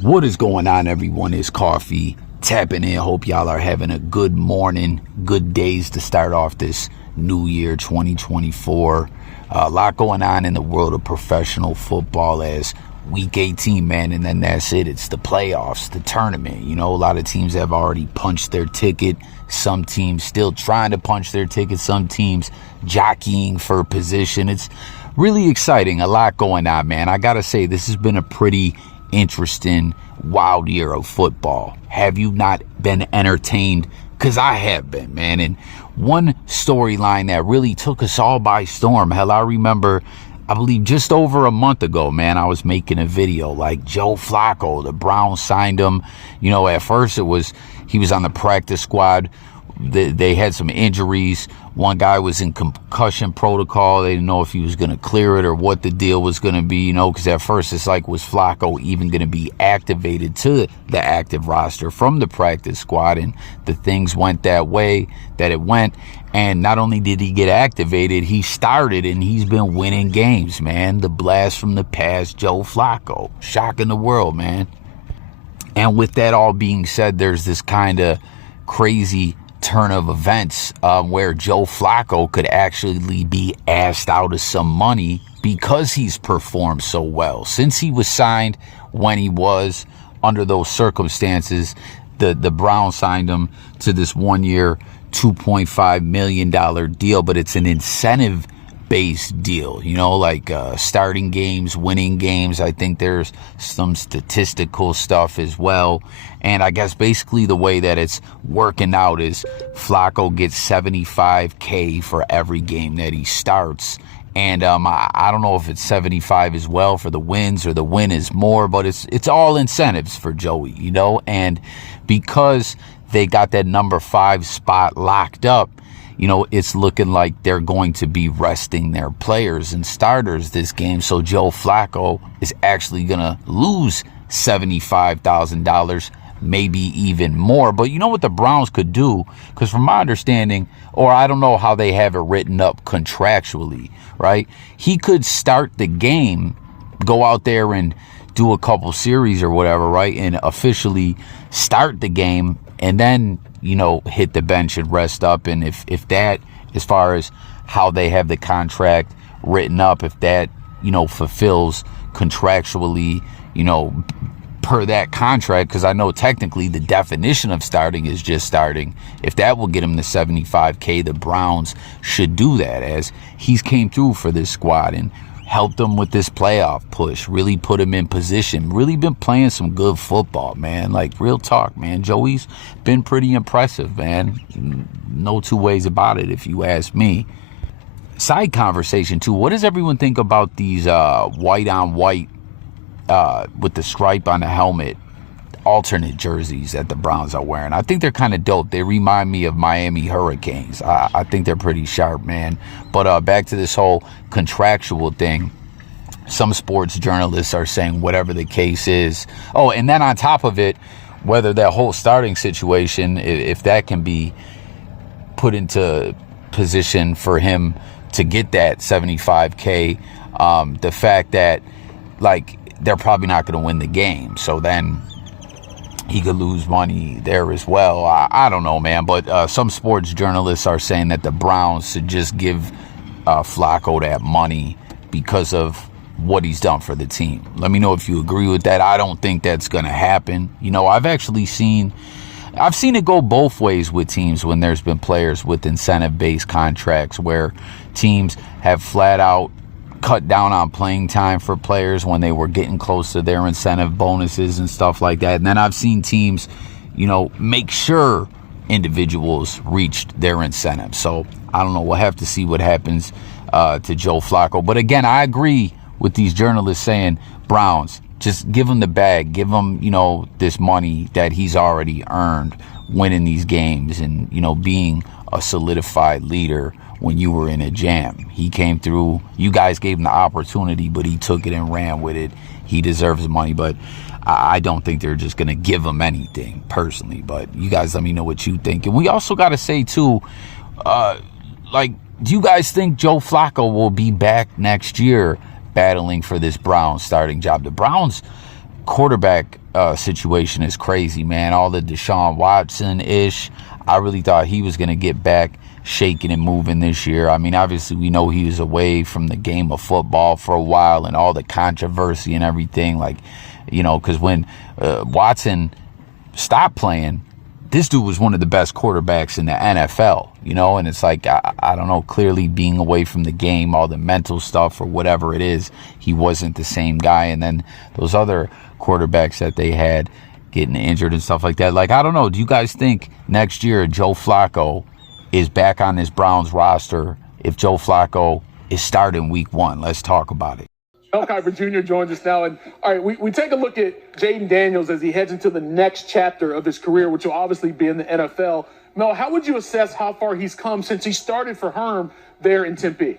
What is going on, everyone? It's Coffee tapping in. Hope y'all are having a good morning, good days to start off this new year 2024. A lot going on in the world of professional football as week 18, man, and then that's it. It's the playoffs, the tournament. You know, a lot of teams have already punched their ticket. Some teams still trying to punch their ticket. Some teams jockeying for position. It's really exciting. A lot going on, man. I gotta say, this has been a pretty interesting, wild year of football. Have you not been entertained? Because I have been, man. And one storyline that really took us all by storm. Hell, I remember, I believe just over a month ago, man, I was making a video like Joe Flacco. The Browns signed him. You know, at first he was on the practice squad. They had some injuries. One guy was in concussion protocol. They didn't know if he was going to clear it or what the deal was going to be, you know, because at first it's like, was Flacco even going to be activated to the active roster from the practice squad? And the things went that way that it went. And not only did he get activated, he started and he's been winning games, man. The blast from the past, Joe Flacco. Shocking the world, man. And with that all being said, there's this kind of crazy turn of events where Joe Flacco could actually be asked out of some money because he's performed so well. Since he was signed when he was under those circumstances, the Browns signed him to this 1 year, $2.5 million deal, but it's an incentive-based deal, you know, like starting games, winning games. I think there's some statistical stuff as well. And I guess basically the way that it's working out is Flacco gets $75K for every game that he starts. And I don't know if it's 75 as well for the wins or the win is more, but it's all incentives for Joey, you know. And because they got that number 5 spot locked up, you know, it's looking like they're going to be resting their players and starters this game. So Joe Flacco is actually going to lose $75,000, maybe even more. But you know what the Browns could do? Because from my understanding, or I don't know how they have it written up contractually, right? He could start the game, go out there and do a couple series or whatever, right? And officially start the game and then, you know, hit the bench and rest up. And if that, as far as how they have the contract written up, if that, you know, fulfills contractually, you know, per that contract, because I know technically the definition of starting is just starting. If that will get him the $75K, the Browns should do that, as he's came through for this squad and helped them with this playoff push, really put him in position, really been playing some good football, man. Like, real talk, man. Joey's been pretty impressive, man. No two ways about it, if you ask me. Side conversation, too. What does everyone think about these white on white with the stripe on the helmet alternate jerseys that the Browns are wearing? I think they're kind of dope. They remind me of Miami Hurricanes. I think they're pretty sharp, man. But back to this whole contractual thing. Some sports journalists are saying whatever the case is. Oh, and then on top of it, whether that whole starting situation, if that can be put into position for him to get that $75K, the fact that, like, they're probably not going to win the game. So then he could lose money there as well. I don't know, man. But some sports journalists are saying that the Browns should just give Flacco that money because of what he's done for the team. Let me know if you agree with that. I don't think that's going to happen. You know, I've seen it go both ways with teams when there's been players with incentive-based contracts where teams have flat out cut down on playing time for players when they were getting close to their incentive bonuses and stuff like that. And then I've seen teams, you know, make sure individuals reached their incentive. So I don't know. We'll have to see what happens to Joe Flacco. But again, I agree with these journalists saying, Browns, just give him the bag. Give him, you know, this money that he's already earned winning these games and, you know, being a solidified leader when you were in a jam. He came through. You guys gave him the opportunity, but he took it and ran with it. He deserves the money, but I don't think they're just going to give him anything personally. But you guys let me know what you think. And we also got to say, too, like, do you guys think Joe Flacco will be back next year battling for this Browns starting job? The Browns quarterback situation is crazy, man. All the Deshaun Watson-ish. I really thought he was going to get back shaking and moving this year. I mean, obviously, we know he was away from the game of football for a while and all the controversy and everything. Like, you know, because when Watson stopped playing, this dude was one of the best quarterbacks in the NFL, you know, and it's like, I don't know, clearly being away from the game, all the mental stuff or whatever it is, he wasn't the same guy. And then those other quarterbacks that they had getting injured and stuff like that. Like, I don't know. Do you guys think next year Joe Flacco is back on this Browns roster if Joe Flacco is starting week 1? Let's talk about it. Mel Kiper Jr. joins us now. And all right, we take a look at Jaden Daniels as he heads into the next chapter of his career, which will obviously be in the NFL. Mel, how would you assess how far he's come since he started for Herm there in Tempe?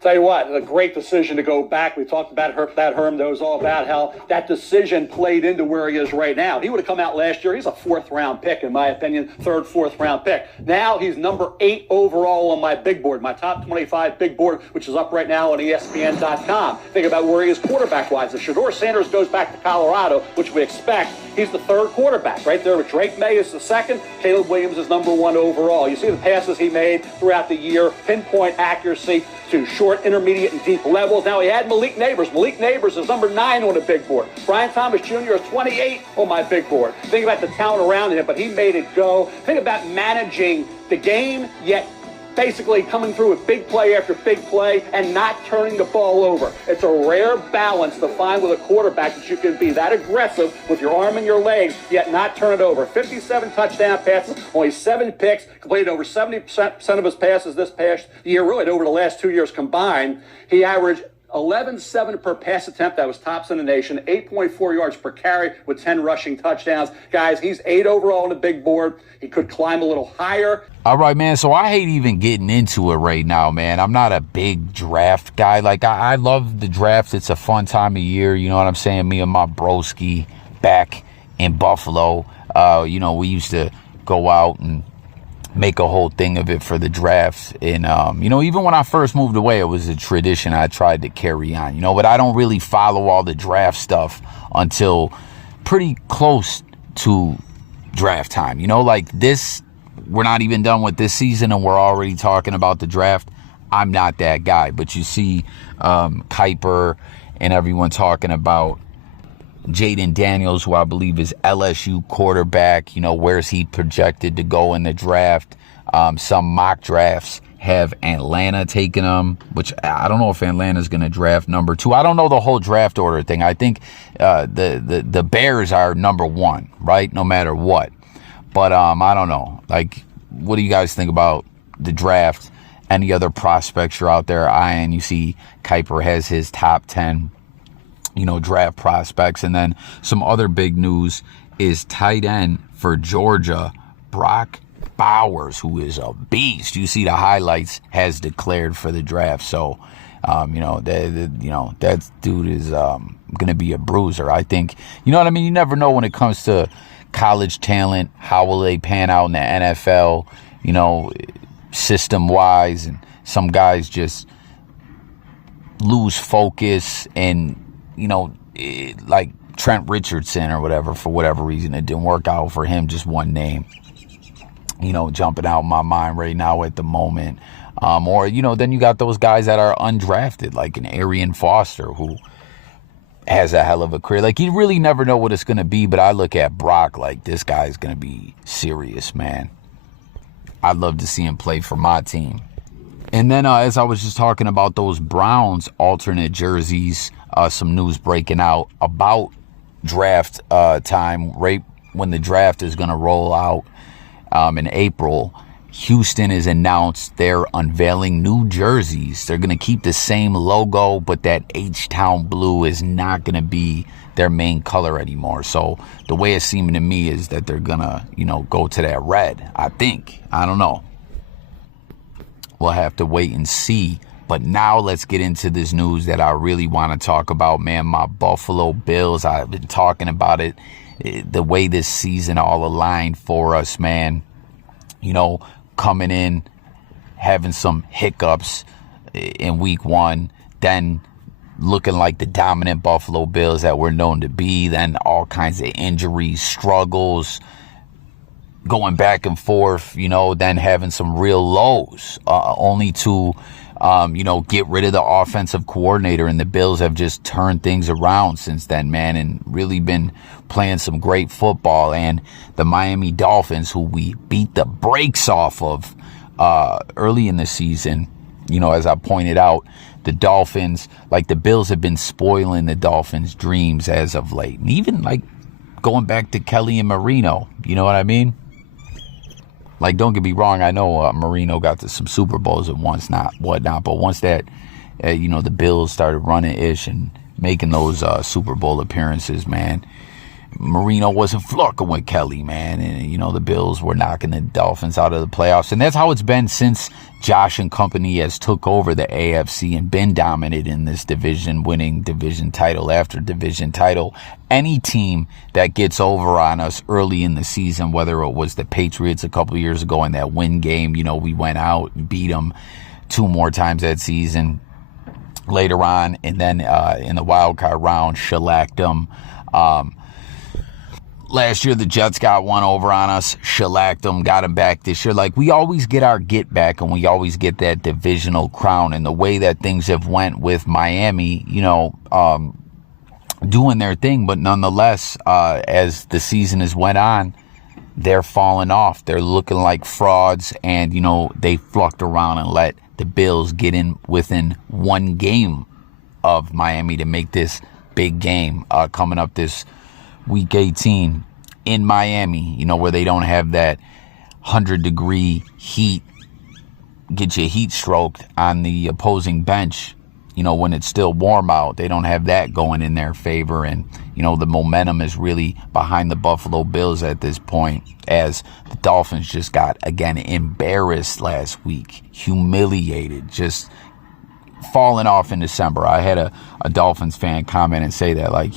Tell you what, a great decision to go back. We talked about that Herm knows all about how that decision played into where he is right now. He would have come out last year. He's a 4th-round pick, in my opinion, 3rd, 4th-round pick. Now he's number 8 overall on my big board, my top 25 big board, which is up right now on ESPN.com. Think about where he is quarterback-wise. If Shedeur Sanders goes back to Colorado, which we expect, he's the 3rd quarterback. Right there with Drake May is the 2nd. Caleb Williams is number 1 overall. You see the passes he made throughout the year, pinpoint accuracy to short, intermediate, and deep levels. Now he had Malik Neighbors. Malik Neighbors is number 9 on the big board. Brian Thomas Jr. is 28 on my big board. Think about the talent around him, but he made it go. Think about managing the game, yet basically coming through with big play after big play and not turning the ball over. It's a rare balance to find with a quarterback that you can be that aggressive with your arm and your legs, yet not turn it over. 57 touchdown passes, only 7 picks, completed over 70% of his passes this past year, really over the last 2 years combined. He averaged 11.7 per pass attempt. That was tops in the nation. 8.4 yards per carry with 10 rushing touchdowns. Guys, he's 8 overall on the big board. He could climb a little higher. All right, man. So I hate even getting into it right now, man. I'm not a big draft guy. Like, I love the draft. It's a fun time of year. You know what I'm saying? Me and my broski back in Buffalo, you know, we used to go out and make a whole thing of it for the draft. And, you know, even when I first moved away, it was a tradition I tried to carry on, you know, but I don't really follow all the draft stuff until pretty close to draft time. You know, like this, we're not even done with this season and we're already talking about the draft. I'm not that guy, but you see Kiper and everyone talking about Jaden Daniels, who I believe is LSU quarterback. You know, where's he projected to go in the draft? Some mock drafts have Atlanta taking him, which I don't know if Atlanta's going to draft number 2. I don't know the whole draft order thing. I think the Bears are number 1, right? No matter what. But I don't know. Like, what do you guys think about the draft? Any other prospects you're out there eyeing? You see Kiper has his top 10, you know, draft prospects. And then some other big news is tight end for Georgia, Brock Bowers, who is a beast. You see the highlights, has declared for the draft. So, you know, that dude is going to be a bruiser. I think, you know what I mean? You never know when it comes to college talent. How will they pan out in the NFL, you know, system-wise? And some guys just lose focus and, you know, like Trent Richardson or whatever, for whatever reason, it didn't work out for him. Just one name, you know, jumping out of my mind right now at the moment. Or, you know, then you got those guys that are undrafted, like an Arian Foster, who has a hell of a career. Like, you really never know what it's going to be, but I look at Brock like this guy's going to be serious, man. I'd love to see him play for my team. And then as I was just talking about those Browns alternate jerseys, some news breaking out about draft time, right when the draft is going to roll out in April. Houston has announced they're unveiling new jerseys. They're going to keep the same logo, but that H-Town blue is not going to be their main color anymore. So the way it's seeming to me is that they're going to, you know, go to that red, I think. I don't know. We'll have to wait and see. But now let's get into this news that I really want to talk about, man. My Buffalo Bills, I've been talking about it, the way this season all aligned for us, man. You know, coming in, having some hiccups in week 1, then looking like the dominant Buffalo Bills that we're known to be. Then all kinds of injuries, struggles, going back and forth, then having some real lows, only to, get rid of the offensive coordinator. And the Bills have just turned things around since then, man, and really been playing some great football. And the Miami Dolphins, who we beat the brakes off of early in the season, as I pointed out, the Dolphins, like the Bills have been spoiling the Dolphins' dreams as of late. And even like going back to Kelly and Marino, you know what I mean? Like, don't get me wrong, I know Marino got to some Super Bowls at once, whatnot, but once that, the Bills started running ish and making those Super Bowl appearances, man, Marino wasn't flirting with Kelly, man, and the Bills were knocking the Dolphins out of the playoffs. And that's how it's been since Josh and company has took over the AFC and been dominant in this division, winning division title after division title. Any team that gets over on us early in the season, whether it was the Patriots a couple of years ago in that win game, we went out and beat them 2 more times that season later on, and then in the wild card round shellacked them. Last year, the Jets got one over on us, shellacked them, got them back this year. Like, we always get our get back, and we always get that divisional crown. And the way that things have went with Miami, doing their thing, but nonetheless, as the season has went on, they're falling off. They're looking like frauds, and, they flucked around and let the Bills get in within 1 game of Miami to make this big game coming up this Week 18 in Miami, where they don't have that 100-degree heat, get you heat stroked on the opposing bench, when it's still warm out. They don't have that going in their favor. And, the momentum is really behind the Buffalo Bills at this point, as the Dolphins just got, again, embarrassed last week, humiliated, just falling off in December. I had a Dolphins fan comment and say that, like,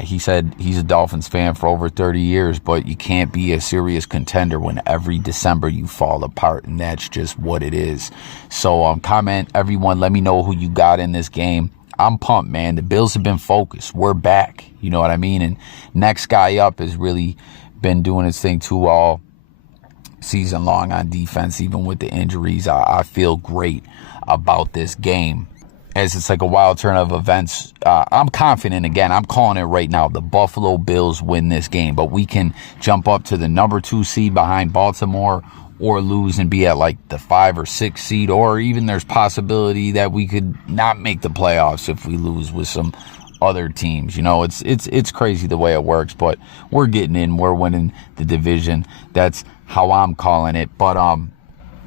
he said he's a Dolphins fan for over 30 years, but you can't be a serious contender when every December you fall apart, and that's just what it is. So comment, everyone, let me know who you got in this game. I'm pumped, man. The Bills have been focused. We're back. You know what I mean? And next guy up has really been doing his thing too all season long on defense, even with the injuries. I feel great about this game, as it's like a wild turn of events. I'm confident, again, I'm calling it right now. The Buffalo Bills win this game, but we can jump up to the number 2 seed behind Baltimore, or lose and be at like the 5 or 6 seed, or even there's possibility that we could not make the playoffs if we lose with some other teams. It's crazy the way it works, but we're getting in, we're winning the division. That's how I'm calling it. But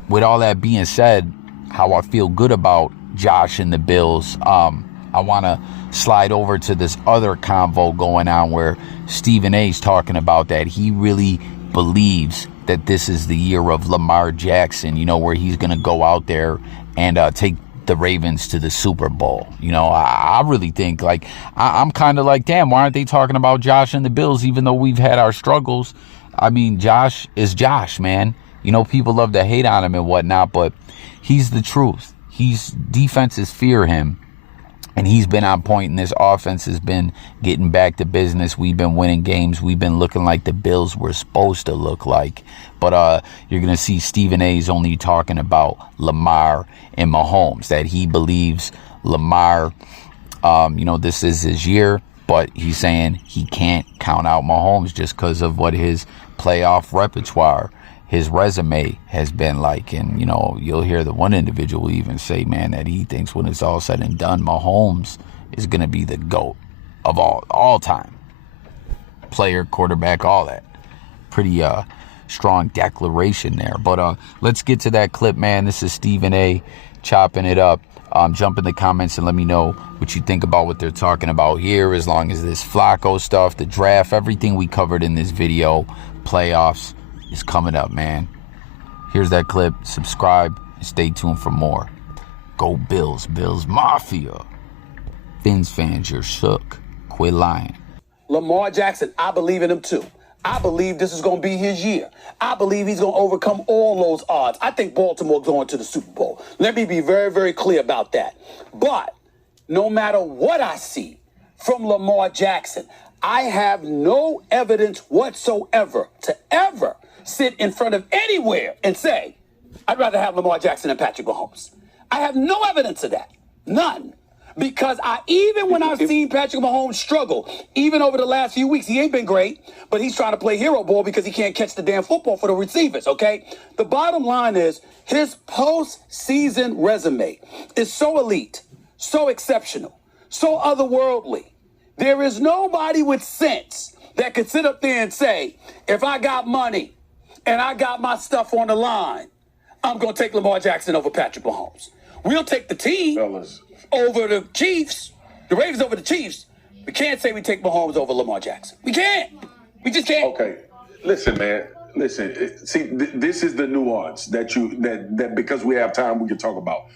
with all that being said, how I feel good about Josh and the Bills, I want to slide over to this other convo going on where Stephen A's talking about that he really believes that this is the year of Lamar Jackson, where he's going to go out there and take the Ravens to the Super Bowl. I really think, like, I'm kind of like, damn, why aren't they talking about Josh and the Bills, even though we've had our struggles? I mean, Josh is Josh, man. People love to hate on him and whatnot, but he's the truth. Defenses fear him, and he's been on point, and this offense has been getting back to business. We've been winning games. We've been looking like the Bills were supposed to look like. But you're going to see Stephen A's only talking about Lamar and Mahomes, that he believes Lamar, this is his year, but he's saying he can't count out Mahomes just because of what his playoff repertoire, his resume has been like. And, you'll hear the one individual even say, man, that he thinks when it's all said and done, Mahomes is going to be the GOAT of all time. Player, quarterback, all that. Pretty strong declaration there. But let's get to that clip, man. This is Stephen A. chopping it up. Jump in the comments and let me know what you think about what they're talking about here, as long as this Flacco stuff, the draft, everything we covered in this video, playoffs, is coming up, man. Here's that clip. Subscribe and stay tuned for more. Go Bills, Bills Mafia. Fins fans, you're shook. Quit lying. Lamar Jackson, I believe in him too. I believe this is going to be his year. I believe he's going to overcome all those odds. I think Baltimore going to the Super Bowl. Let me be very, very clear about that. But no matter what I see from Lamar Jackson, I have no evidence whatsoever to ever sit in front of anywhere and say, I'd rather have Lamar Jackson than Patrick Mahomes. I have no evidence of that. None. Because even when I've seen Patrick Mahomes struggle, even over the last few weeks, he ain't been great, but he's trying to play hero ball because he can't catch the damn football for the receivers, okay? The bottom line is his postseason resume is so elite, so exceptional, so otherworldly. There is nobody with sense that could sit up there and say, if I got money and I got my stuff on the line, I'm going to take Lamar Jackson over Patrick Mahomes. We'll take the team over the Chiefs, the Ravens over the Chiefs. We can't say we take Mahomes over Lamar Jackson. We can't. We just can't. Okay. Listen, man. Listen. See, this is the nuance that because we have time we can talk about.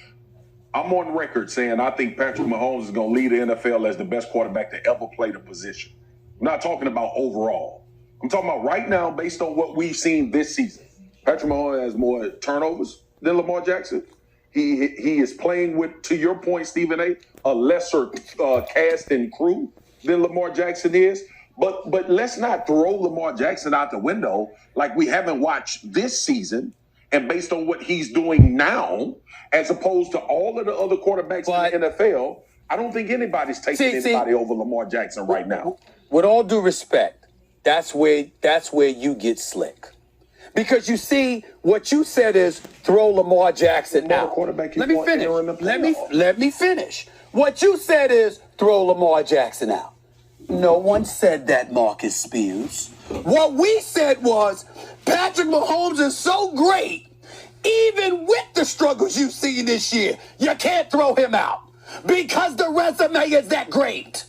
I'm on record saying I think Patrick Mahomes is going to lead the NFL as the best quarterback to ever play the position. I'm not talking about overall. I'm talking about right now based on what we've seen this season. Patrick Mahomes has more turnovers than Lamar Jackson. He is playing with, to your point, Stephen A., lesser cast and crew than Lamar Jackson is. But let's not throw Lamar Jackson out the window like we haven't watched this season and based on what he's doing now, as opposed to all of the other quarterbacks in the NFL. I don't think anybody's taking anybody over Lamar Jackson right now. With all due respect, that's where you get slick. Because you see, what you said is throw Lamar Jackson out. Let me finish. Let me finish. What you said is throw Lamar Jackson out. No one said that, Marcus Spears. What we said was Patrick Mahomes is so great, even with the struggles you've seen this year, you can't throw him out because the resume is that great.